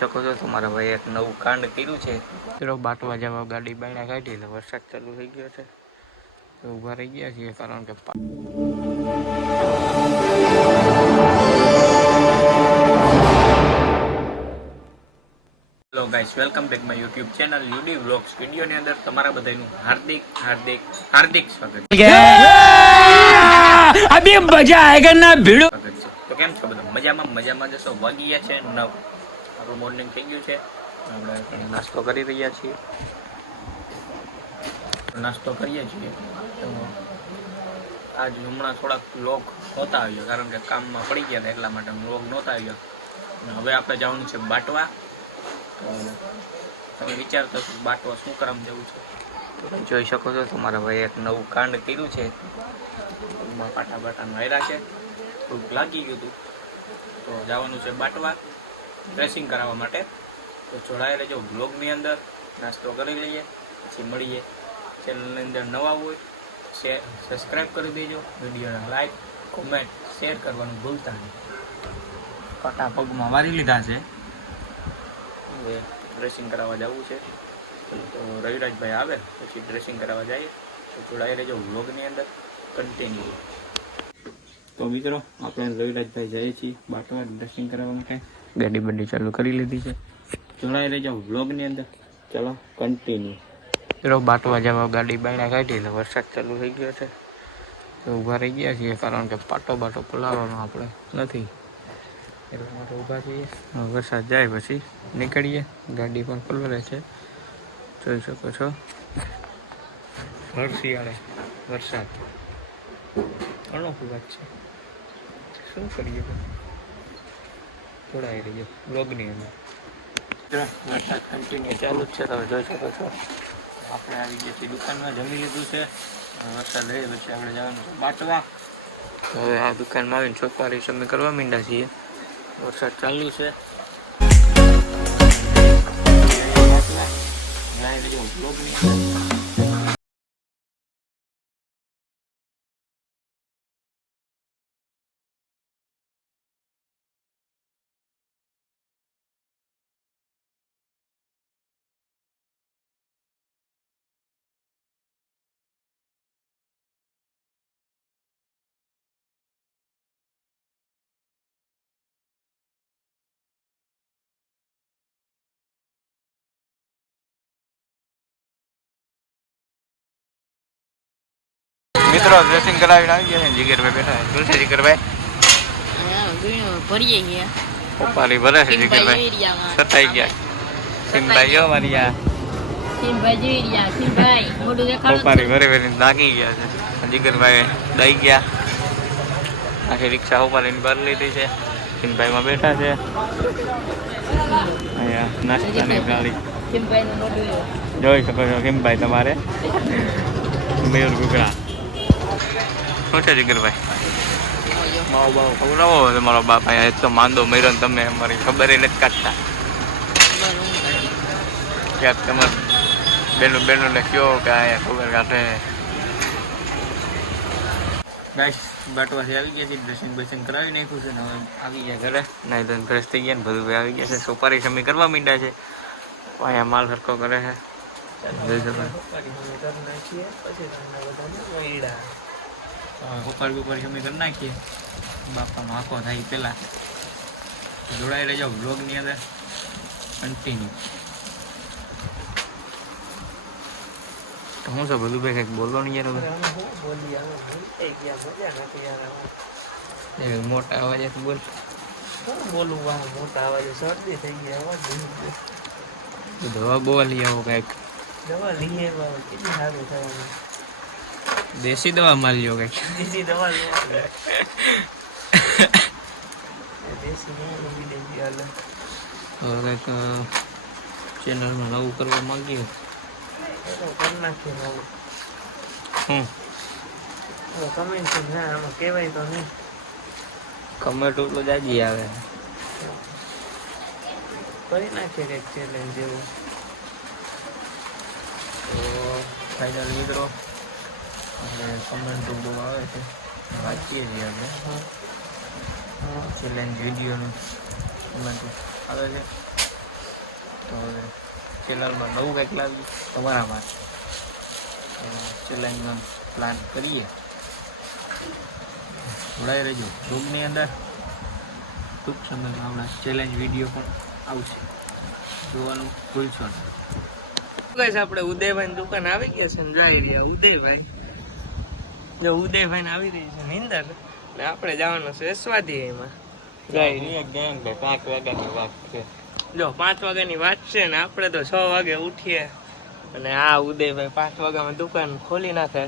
શકો છો તમારા ભાઈ એક નવું કાંડ કર્યું છે. ચલો બાટવા જવા ગાડી બાયણા કાઢી એટલે વરસાદ ચાલુ થઈ ગયો છે. તો રહી ગયા છીએ કારણ કે guys welcome back my YouTube channel UD vlogs વિડીયોની અંદર તમારા બધાનું હાર્દિક હાર્દિક હાર્દિક સ્વાગત અભી મજા આયેગા ના ભીડો. તો કેમ છો બધા? મજામાં મજામાં જશો વાગી ગયા છે નવ. આપણું મોર્નિંગ થઈ ગયું છે. આપણે નાસ્તો કરી રહ્યા છીએ. નાસ્તો કરીએ છીએ. તો આજ હમણાં થોડાક લોક નહોતા આવ્યા, કારણ કે કામમાં પડી ગયા હતા, એટલા માટે લોક નહોતા આવ્યા. હવે આપણે જવાનું છે બાટવા. તમે વિચારતો છો બાટવા શું કરવા જવું છે? જોઈ શકો છો, તમારા ભાઈ એક નવું કાંડ કર્યું છે. પાટા બાટા માર્યા છે. થોડુંક લાગી ગયું હતું. તો જવાનું છે બાટવા. ડ્રેસિંગ કરાવવા માટે. તો જોડાઈ રહેજો બ્લોગની અંદર નાસ્તો કરી લઈએ, પછી મળીએ. ચેનલની અંદર નવા હોય શેર સબસ્ક્રાઈબ કરી દેજો. વિડીયોને લાઈક કોમેન્ટ શેર કરવાનું ભૂલતા નહીં. કટા પગમાં વારી લીધા છે. હવે ડ્રેસિંગ કરાવવા જવું છે. તો રવિરાજભાઈ આવે, પછી ડ્રેસિંગ કરાવવા જઈએ તો જોડાઈ રહેજો વ્લોગની અંદર કન્ટિન્યુ તો મિત્રો, આપણે રવિરાજભાઈ જઈએ છીએ બાટવા ડ્રેસિંગ કરાવવા માટે. ગાડી બંડી ચાલુ કરી લીધી છે. જોડાઈ રહેજો વ્લોગની અંદર. ચલો કન્ટિન્યુ રો બાટવા જવા ગાડી બાયણા કાઢી એટલે વરસાદ ચાલુ થઈ ગયો છે. તો ઊભા રહી ગયા છીએ કારણ કે પાટો બાટો પલાવવાનો આપણે નથી. એટલે માટે ઊભા છીએ. વરસાદ જાય પછી નીકળીએ. ગાડી પણ પલવરે છે જોઈ શકો છો. ભર શિયાળે વરસાદ. ઘણો વાત છે. શું કરીએ? જોડાઈ રહીએ બ્લોગની અંદર. કન્ટિન્યુ ચાલુ જ છે, તમે જોઈ શકો છો. આપણે આવી ગયા છીએ દુકાનમાં, જમી લીધું છે. વરસાદ રહે પછી આપણે જવાનું છે બાટવા હવે આ દુકાનમાં આવીને ચોપારી સમય કરવા માંડ્યા છીએ. વરસાદ ચાલુ છે. બ્લોગની અંદર. મિત્રો ડ્રેસિંગ કરાવીને આવી ગયા છે જીગરભાઈ બેઠા છે. શું છે જીગરભાઈ? ભરીએ ગયા ઉપારી ભરે છે જીગરભાઈ. સતાઈ ગયા. સિમભાઈ જો મારી આ. જોઈ રહ્યા. સિંહભાઈ, મોઢું દેખાડો ઉપારી ભરી દાગી ગયા છે. જીગરભાઈ દઈ ગયા. આખી રિક્ષા ઉપાડીને ભરી લીધી છે. સિમભાઈમાં બેઠા છે. અહીંયા નાસ્તાની ગાડી. જોઈ શકો છો સિમભાઈ તમારે? મયુર ગુગરા શું છે જીગરભાઈ? ખવડાવો તમારો બાપ અહીંયા તો માંદો મર્યો ને તમે અમારી ખબર નથી કાઢતા. ક્યાંક તમે બેનો બેનોને કયો કે અહીંયા ખબર કાઢે. ગાઈસ બાટવાથી આવી ગયા છે ડ્રેસિંગ બેસિંગ કરાવી નાખ્યું છે ને હવે આવી ગયા ઘરે. નાઈ ધન ફ્રેશ થઈ ગયા ને બધું આવી ગયા છે. સોપારી સમી કરવા માંડ્યા છે. અહીંયા માલ સરખો કરે છે. જોઈ શકો સોપારી કરી નાખીએ. બાપાનો આખો થાય પેલા જોડાઈ રહેજો બ્લોગની અંદર. કન્ટિન્યુ તો હું છો બધું ભાઈ કંઈક બોલો નહીં યાર મોટા અવાજે તો બોલ. બોલું મોટા અવાજે શરદી થઈ ગયા અવાજ દવા બોલી લઈ આવો કંઈક. દવા લઈએ કેટલી સારું થવાનું. દેશી દવા મારી લ્યો કંઈક. દેશી દવા હવે કંઈક ચેનલમાં નવું કરવા માંગીએ. એ કરી નાખીએ ને હવે. હું હવે કમેન્ટ છે ના આમાં કહેવાય તો નહીં કમેન્ટ તો જાજી આવે. કરી નાખીએ કંઈક ચેલેન્જ જેવું. તો ફાઇનલ મિત્રો અને કમેન્ટ બહુ આવે છે વાંચીએ છીએ અમે ચેલેન્જ વિડીયોનું કમેન્ટ આવે છે તો ચેનલમાં નવું કંઈક લાવ્યું તમારા માટે ચેલેન્જનો પ્લાન કરીએ જોડાઈ રહેજો રૂમની અંદર ટૂંક સમયમાં આપણા ચેલેન્જ વીડિયો પણ આવશે જોવાનું ભૂલશો આપણે ઉદયભાઈ દુકાન આવી ગયા છે ને જઈ રહ્યા ઉદયભાઈ જો ઉદયભાઈ આવી રહી છે નિંદર ને આપણે જવાનું છે સ્વાધ્યાયમાં. જઈ પાંચ વાગ્યાની વાત છે. જો પાંચ વાગ્યાની વાત છે ને આપણે તો છ વાગે ઉઠીએ. અને આ ઉદયભાઈ પાંચ વાગ્યામાં દુકાન ખોલી નાખે.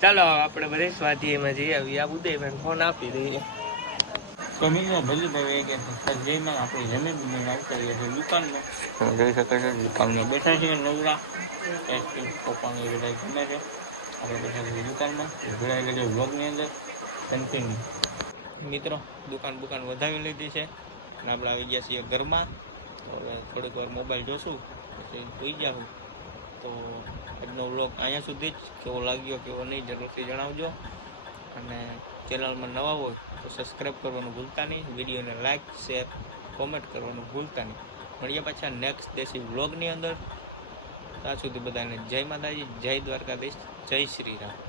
ચાલો આપણે બધે સ્વાધ્યાયમાં જઈ આવીએ આ ઉદયભાઈ ફોન આપી દઈએ. કે જયમાં આપણે જમીન આવતા દુકાનમાં જોઈ શકો છો દુકાનમાં બેઠા છીએ નવરા. પપ્પાને બધા ગમે છે. આપણે બધા દુકાનમાં જોડાઈ લેજો બ્લોગની અંદર કન્ટિન્યુ મિત્રો, દુકાન બુકાન વધાવી લીધી છે. અને આપણે આવી ગયા છીએ ઘરમાં. તો હવે થોડીક વાર મોબાઈલ જોશું, પછી જોઈ જાઉં તો આજનો વ્લોગ અહીંયા સુધી જ. કેવો લાગ્યો, કેવો નહીં, જરૂરથી જણાવજો. અને ચેનલમાં નવા હોય, તો સબસ્ક્રાઈબ કરવાનું ભૂલતા નહીં. વિડીયોને લાઈક શેર કોમેન્ટ કરવાનું ભૂલતા નહીં. મળીએ પાછા નેક્સ્ટ દેશી વ્લોગની અંદર. ત્યાં સુધી બધાને જય માતાજી જય દ્વારકાધીશ જય શ્રી રામ.